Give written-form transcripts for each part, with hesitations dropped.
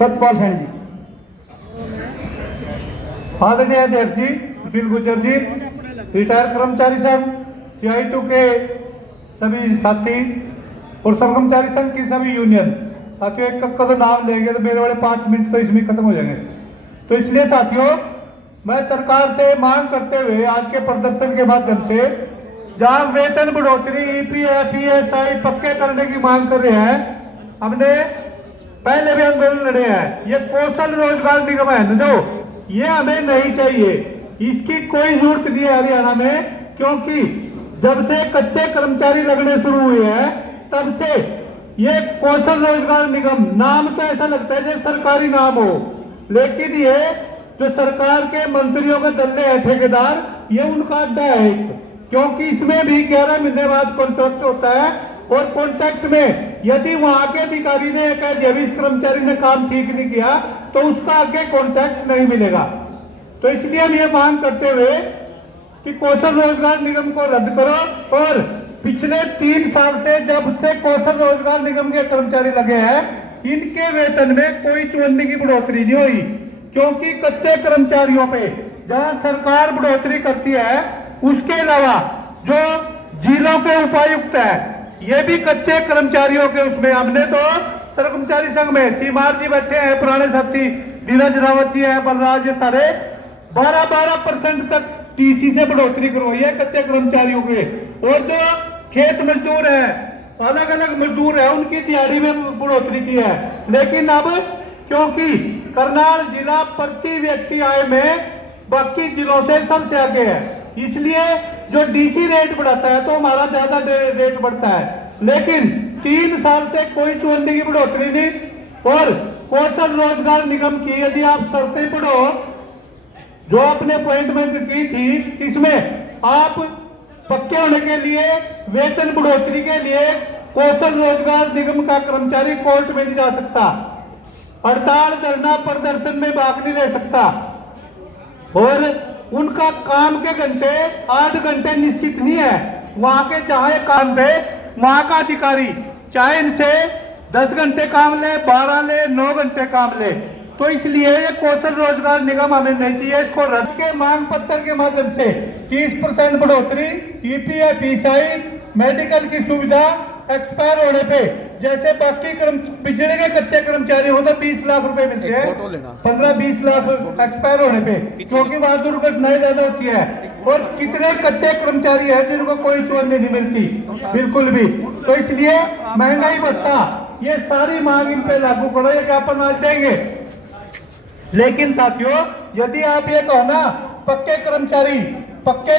Satpal San जी, आदरणीय अध्यक्ष जी सुशील गुर्जर जी, retire कर्मचारी संघ CI2 के सभी साथी और सब कर्मचारी संघ की सभी यूनियन साथियों, एक का तो नाम लेंगे तो मेरे वाले 5 मिनट तो इसमें खत्म हो जाएंगे। तो इसलिए साथियों, मैं सरकार से मांग करते हुए आज के प्रदर्शन के माध्यम से, जहां वेतन बढ़ोतरी EPF ESI पक्के करने की मांग कर रहे हैं, हमने पहले भी आंदोलन लड़े हैं। ये कौशल रोजगार निगम है जो, ये हमें नहीं चाहिए, इसकी कोई जरूरत नहीं है हरियाणा में, क्योंकि जब से कच्चे कर्मचारी लगने शुरू हुए हैं तब से ये कौशल रोजगार निगम, नाम तो ऐसा लगता है जैसे सरकारी नाम हो, लेकिन ये जो सरकार के मंत्रियों के दल्ले हैं ठेकेदार, ये उनका अड्डा है, क्योंकि इसमें भी 11 महीने बाद कॉन्ट्रैक्ट होता है और कॉन्ट्रैक्ट में यदि वहां के अधिकारी ने इस कर्मचारी ने काम ठीक नहीं किया तो उसका आगे कॉन्ट्रैक्ट नहीं मिलेगा। तो इसलिए हम ये मांग करते हुए कि कौशल रोजगार निगम को रद्द करो, और पिछले 3 साल से जब से कौशल रोजगार निगम के कर्मचारी लगे हैं, इनके वेतन में कोई चौन्नी की बढ़ोतरी नहीं हुई, क्योंकि कच्चे कर्मचारियों पे जहां सरकार बढ़ोतरी करती है, उसके अलावा जो जिलों के उपायुक्त है, ये भी कच्चे कर्मचारियों के उसमें, हमने तो सर्व कर्मचारी संघ में सीमार जी बैठे हैं, पुराने साथी नीरज रावत जी है, बलराज, ये सारे 12% तक TC से बढ़ोतरी करवाई है कच्चे कर्मचारियों के। और जो खेत मजदूर है, अलग अलग मजदूर है, उनकी दिहाड़ी में बढ़ोतरी की है। लेकिन अब क्योंकि करनाल जिला प्रति व्यक्ति आय में बाकी जिलों से सबसे आगे है, इसलिए जो DC रेट बढ़ाता है तो हमारा ज्यादा रेट बढ़ता है, लेकिन 3 साल से कोई चौन्नी की बढ़ोतरी नहीं। और कौशल रोजगार निगम की यदि आप शर्तें पढ़ो जो आपने अपॉइंटमेंट की थी, इसमें आप पक्के होने के लिए, वेतन बढ़ोतरी के लिए कौशल रोजगार निगम का कर्मचारी कोर्ट में नहीं जा सकता, हड़ताल धरना प्रदर्शन में भाग नहीं ले सकता, और उनका काम के घंटे 8 घंटे निश्चित नहीं है। वहां के चाहे काम पे वहां का अधिकारी चाहे इनसे 10 घंटे काम ले, 12 ले, 9 घंटे काम ले, तो इसलिए ये कौशल रोजगार निगम हमें नहीं चाहिए। इसको रद्द के मांग पत्र के माध्यम से 30% बढ़ोतरी, EPF ESI मेडिकल की सुविधा एक्सपायर होने पे, जैसे बाकी बिजली के कच्चे कर्मचारी हो तो 20 लाख रुपए मिलते हैं, 15-20 लाख एक्सपायर होने पे, क्योंकि वहां दुर्घटनाएं ज्यादा होती है। और कितने कच्चे कर्मचारी है जिनको कोई चौन्नी नहीं मिलती बिल्कुल भी। तो इसलिए महंगाई भत्ता, ये सारी मांग इन पे लागू करो, ये ज्ञापन आज देंगे। लेकिन साथियों, यदि आप ये कहो ना पक्के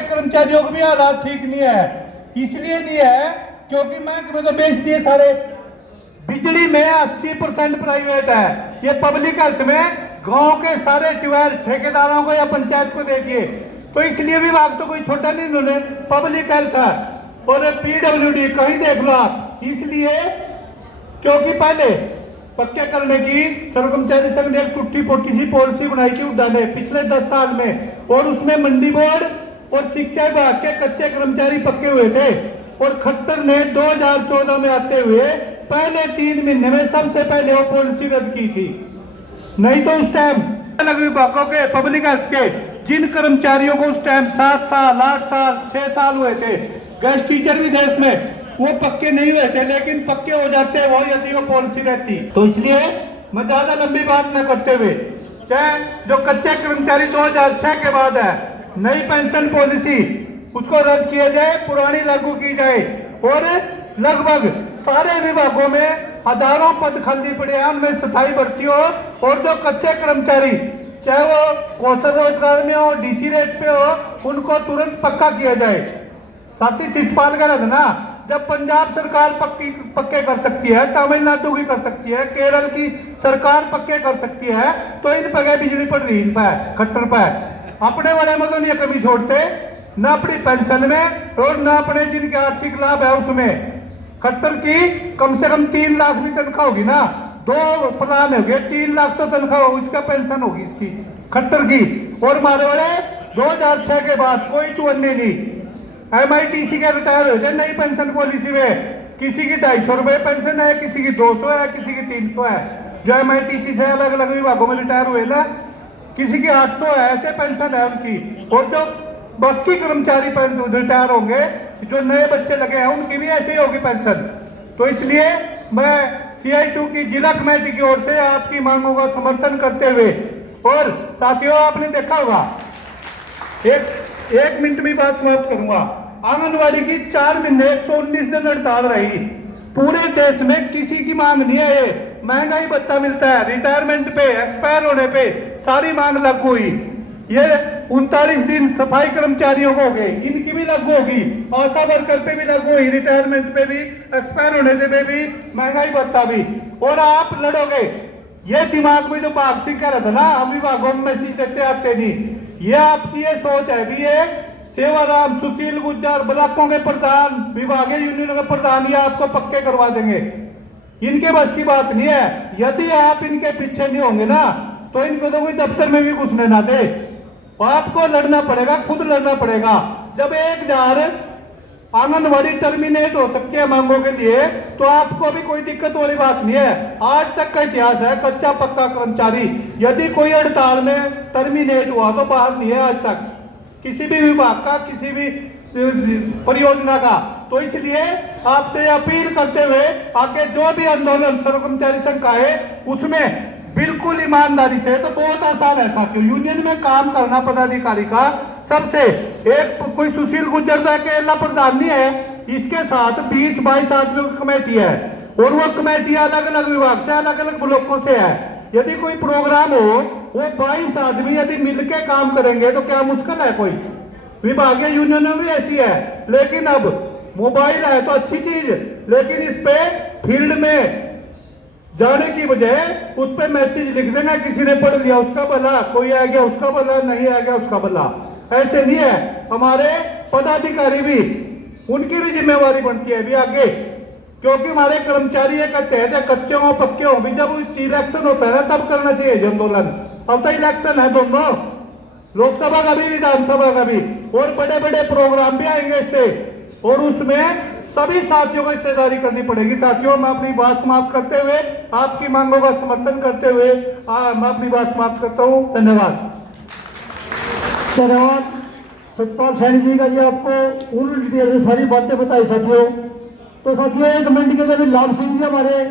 कर्मचारियों के भी हालात ठीक नहीं है, इसलिए नहीं है क्योंकि महकमे तो बेच दिए सारे। बिजली में 80% प्राइवेट है, ये पब्लिक हेल्थ में गांव के सारे ट्यूबवेल ठेकेदारों को या पंचायत को देखिए। तो इसलिए विभाग तो कोई छोटा नहीं, इन्होंने पब्लिक हेल्थ है और PWD कहीं देख लो आप। इसलिए क्योंकि पहले पक्के करने की सर्व कर्मचारी संघ ने एक टूटी फूटी सी पॉलिसी बनाई थी उड़ाने पिछले 10 साल में, और उसमें मंडी बोर्ड और शिक्षा विभाग के कच्चे कर्मचारी पक्के हुए थे। और खट्टर ने 2014 में आते हुए पहले 3 महीने में सबसे पहले वो पॉलिसी रद्द की थी। नहीं तो उस टाइम अलग विभागों के पब्लिक हेल्थ के जिन कर्मचारियों को उस टाइम 7 साल 8 साल 6 साल हुए थे, गेस्ट टीचर भी देश में, वो पक्के नहीं हुए थे, लेकिन पक्के हो जाते वो यदि वो पॉलिसी रहती। तो इसलिए मैं ज्यादा लंबी बात न करते हुए, चाहे जो कच्चे कर्मचारी 2006 के बाद है, नई पेंशन पॉलिसी उसको रद्द किया जाए, पुरानी लागू की जाए। और लगभग सारे विभागों में हजारों पद खाली पड़े हैं, उनमें स्थायी भर्ती हो, और जो कच्चे कर्मचारी चाहे वो कौशल रोजगार में हो, DC रेट पे हो, उनको तुरंत पक्का किया जाए। साथ ही शिषपाल का रखना, जब पंजाब सरकार पक्के कर सकती है, तमिलनाडु की कर सकती है, केरल की सरकार पक्के कर सकती है, तो इन पर बिजली पड़ रही, इन पर खट्टर पर अपने वाले में तो नहीं कमी छोड़ते, न अपनी पेंशन में और न अपने जिनके आर्थिक लाभ है उसमें। खट्टर की कम से कम 3 लाख भी तनख्वाह होगी ना, 2 प्लान हो गए, 3 लाख तो तनख्वाह होगी, इसका पेंशन होगी इसकी खट्टर की। और हमारे वाले 2006 के बाद कोई चौन्नी नहीं। MITC के रिटायर हो जाए नई पेंशन पॉलिसी में, किसी की 250 रुपए पेंशन है, किसी की 200 है, किसी की 300 है। जो MITC से अलग अलग विभागों में रिटायर हुए ना, किसी की 800 है ऐसे पेंशन है उनकी, और जो बाकी कर्मचारी पेंशन रिटायर होंगे, जो नए बच्चे लगे हैं उनकी भी ऐसे ही होगी पेंशन। तो इसलिए मैं CI2 की जिला कमेटी की ओर से आपकी मांगों का समर्थन करते हुए, और साथियों आपने देखा होगा, एक मिनट में बात समाप्त करूंगा, आंगनबाड़ी की 4 महीने 119 दिन हड़ताल रही, पूरे देश में किसी की मांग नहीं है। ये महंगाई भत्ता मिलता है, रिटायरमेंट पे, एक्सपायर होने पे सारी मांग लागू हुई। ये 39 दिन सफाई कर्मचारियों को हो गए, इनकी भी लागू होगी, आशा वर्कर पे भी लागू हुई, रिटायरमेंट पे भी, एक्सपायर होने पे भी, महंगाई भत्ता भी। और आप लड़ोगे, ये दिमाग में जो भाग सिंह कह रहा था ना, हम विभागों में मैसेज देते आते नहीं, ये आपकी ये सोच है भी, ये सेवाराम, सुशील गुज्जर, ब्लॉकों के प्रधान, विभागीय यूनियनों के प्रधान, ये आपको पक्के करवा देंगे। इनके बस की बात नहीं है। यदि आप इनके पीछे नहीं होंगे ना, तो इनको तो कोई दफ्तर में भी घुसने ना दे। आपको लड़ना पड़ेगा, खुद लड़ना पड़ेगा। जब 1000 आंगनबाड़ी टर्मिनेट हो सकती है मांगों के लिए, तो आपको भी कोई दिक्कत वाली बात नहीं है। आज तक का इतिहास है, कच्चा पक्का कर्मचारी यदि कोई हड़ताल में टर्मिनेट हुआ तो बाहर नहीं है आज तक किसी भी विभाग का, किसी भी परियोजना का। तो इसलिए आपसे अपील करते हुए, आगे जो भी आंदोलन सर्व कर्मचारी संघ का है उसमें बिल्कुल ईमानदारी से, तो बहुत आसान है साथियों, यूनियन में काम करना पदाधिकारी का सबसे, एक कोई सुशील गुज्जर का अकेला प्रधान नहीं है, इसके साथ 20-22 आदमियों की कमेटी है, और वो कमेटी अलग अलग विभाग से, अलग अलग ब्लॉकों से है। यदि कोई प्रोग्राम हो, वो 22 आदमी यदि मिलकर काम करेंगे तो क्या मुश्किल है कोई? विभागीय यूनियन भी ऐसी है। लेकिन अब मोबाइल है तो अच्छी चीज, लेकिन इस पे फील्ड में जाने की बजाय उस पर मैसेज लिख देना, किसी ने पढ़ लिया उसका भला, कोई आ गया उसका भला, नहीं आ गया उसका भला, ऐसे नहीं है। हमारे पदाधिकारी भी, उनकी भी जिम्मेवारी बनती है भी आगे, क्योंकि हमारे कर्मचारी ये कहते हैं चाहे कच्चे हो पक्के हो भी, जब इलेक्शन होता है ना तब करना चाहिए आंदोलन। अब तो इलेक्शन है दोनों, लोकसभा का भी, विधानसभा का भी, और बड़े बड़े प्रोग्राम भी आएंगे इससे, और उसमें सभी साथियों को हिस्सेदारी करनी पड़ेगी। साथियों मैं अपनी बात समाप्त करते हुए, आपकी मांगों का समर्थन करते हुए मैं अपनी बात समाप्त करता हूं। धन्यवाद। धन्यवाद सतपाल सैनी जी का, जी आपको उन डिटेल में सारी बातें बताई साथियों। तो साथियों एक मिनट के लिए लाभ सिंह जी हमारे